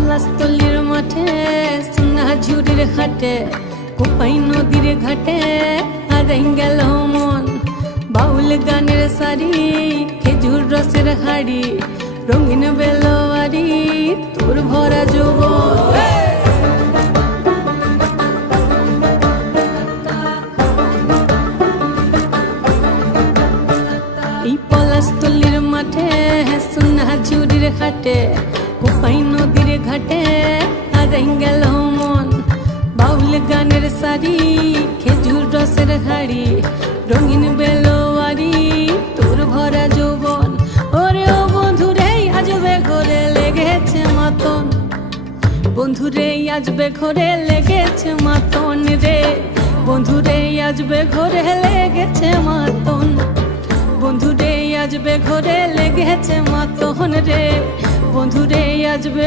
পলাশতলির মাঠে সোনা ঝুড়ির ঘাটে কোপাই নদীর ঘাটে হারাই গেল মন। বাউল গানের শাড়ি খেজুর রসের হাড়ি রঙিন বেলোয়ারি তোর ভরা যৌবন। এই পলাশতলির মাঠে সোনা ঝুড়ির ঘাটে কোপাই নদীর ঘাটে হারাই গেল মন। বাউল গানের শাড়ি খেজুর রসের হাড়ি রঙিন বেলোয়ারি তোর ভরা যৌবন। ওরে ও বন্ধুরে আজবে ঘরে লেগেছে মাতন, বন্ধুরে আজবে ঘরে লেগেছে মাতন রে, বন্ধুরে আজবে ঘরে লেগেছে মাতন, বন্ধুরে আজবে ঘরে লেগেছে মাতন রে, বন্ধুরে আজবে